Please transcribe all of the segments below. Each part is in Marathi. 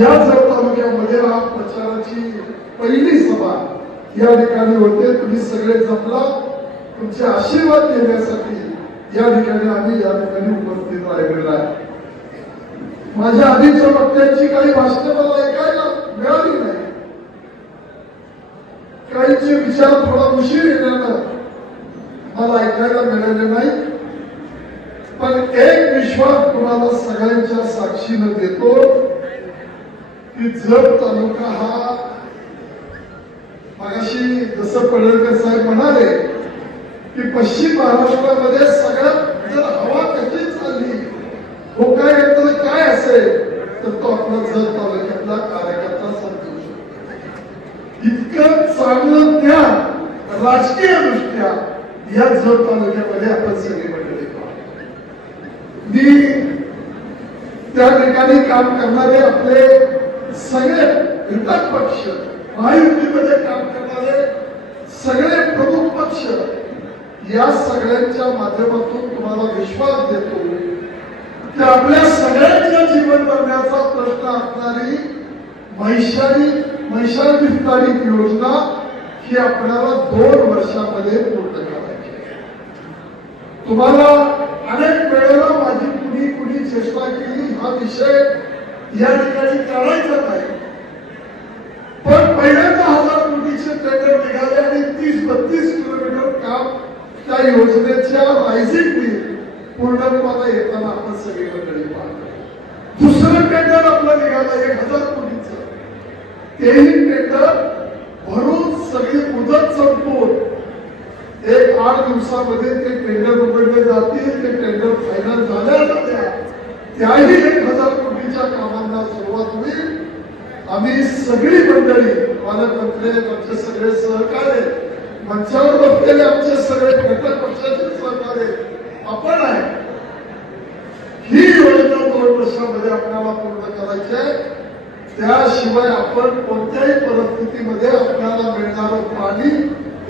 या जर तालुक्यामध्ये हा प्रचाराची पहिली सभा या ठिकाणी होते. तुम्ही सगळे जमला. तुमचे आशीर्वाद देण्यासाठी या ठिकाणी आम्ही या ठिकाणी उपस्थित राहिलेला आहे. माझ्या आधीच्या वक्त्यांची काही भाषणं मला ऐकायला मिळाली नाही. काहीचे विचार थोडा उशीर येण्यानं मला ऐकायला मिळाले नाही. पण एक विश्वास तुम्हाला सगळ्यांच्या साक्षीनं देतो. की जत तालुका हा मगाशी जसं पडळकर साहेब म्हणाले की पश्चिम महाराष्ट्रामध्ये सगळ्यात जर हवा कशी चालली होका यंत्र काय असेल तर तो आपला जत तालुक्यातला कार्यकर्ता समजू शकतो. इतकं चांगलं ज्ञान राजकीय दृष्ट्या या जत तालुक्यामध्ये आपण सगळी मंडळी मी त्या ठिकाणी काम करणारे आपले सगळे घटक पक्ष महायुतीमध्ये काम करणारे सगळे प्रमुख पक्ष या सगळ्यांच्या माध्यमातून तुम्हाला विश्वास देतो की आपल्या सगळ्यांच्या जीवन करण्याचा प्रश्न असणारी मैशारी मैशाल विस्तारित योजना ही आपल्याला दोन वर्षामध्ये पूर्ण करायची तुम्हाला अनेक वेळेला माझी कुणी कुणी चेष्टा केली हा विषय या ठिकाणी काढायचा नाही. पण पहिल्यांदा हजार कोटीचे टेंडर निघाले आणि तीस बत्तीस किलोमीटर काम त्या योजनेच्या रायझिंगनी पूर्णत्वाला येताना आपण सगळीकडे पाहतो दुसरं टेंडर आपलं निघालं एक हजार कोटीचं. तेही टेंडर भरून सगळी मुदत संपवून एक आठ दिवसामध्ये ते टेंडर उघडले जातील ते टेंडर फायनल झाल्या त्याही कामांना सुरुवात होईल. आम्ही सगळी मंडळी पालकमंत्री आमचे सगळे सहकार्य मंचावर बसलेले आमचे सगळे घटक पक्षाचे सहकार्य आपण आहे. ही योजना दोन वर्षामध्ये आपल्याला पूर्ण करायची आहे. त्याशिवाय आपण कोणत्याही परिस्थितीमध्ये आपल्याला मिळणारं पाणी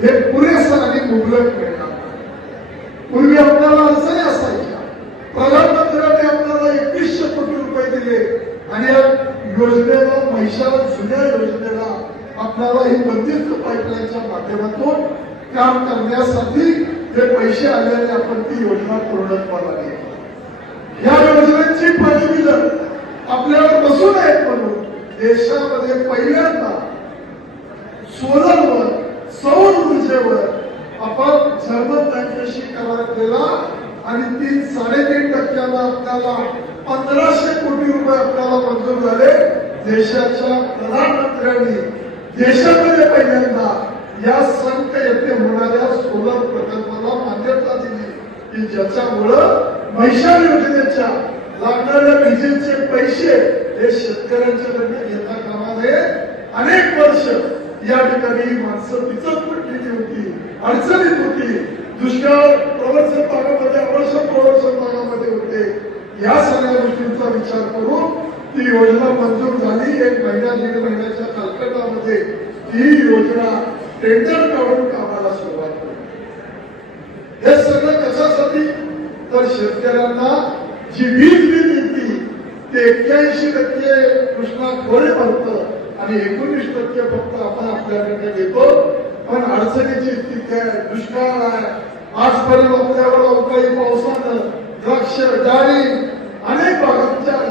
हे पुरेसं आणि मुबलक मिळणार नाही. पूर्वी आपल्याला अडचणी असायच्या प्रधानमंत्र्यांनी आपल्याला एकवीसशे कोटी रुपये दिले आणि या योजनेला पैशाला जुन्या योजनेला आपल्याला ही बंदिस्त पाईपलाईनच्या माध्यमातून काम करण्यासाठी जे पैसे आलेले आपण ती योजना पूर्णत्वाला नेली या योजनेची परिमिलं आपल्यावर बसू नयेत म्हणून देशामध्ये पहिल्यांदा सोलरवर सौर ऊर्जेवर आपण जर्मन बँकेशी करार केला आणि तीन साडेतीन टक्क्याला आपल्याला पंधराशे कोटी रुपये आपल्याला मंजूर झाले. देशाच्या प्रधानमंत्र्यांनी देशामध्ये पहिल्यांदा या संत येथे होणाऱ्या सोलर प्रकल्पाला मान्यता दिली. की ज्याच्यामुळं मैशाल योजनेच्या लागणाऱ्या विजेचे पैसे हे शेतकऱ्यांच्याकडे घेता कामा नये. अनेक वर्ष या ठिकाणी माणसं पिचत पडलेली होती अडचणीत होती. दुष्काळ प्रवर्षण या सगळ्या गोष्टींचा विचार करून ती योजना मंजूर झाली. एक महिना दीड महिन्याच्या कालखंडामध्ये ही योजना टेंडर काढून कामाला सुरुवात केली. हे सगळं कशासाठी? तर शेतकऱ्यांना जी वीज बिल येते ते एक्क्याऐंशी टक्के कृष्णा खोरे भरतं आणि एकोणीस टक्के फक्त आपण आपल्याकडे देतो. पण अडचणीची स्थिती आहे दुष्काळ आहे. आजपर्यंत आपल्यावर अवकाळी पावसानं द्राक्ष डाळी अनेक भागांच्या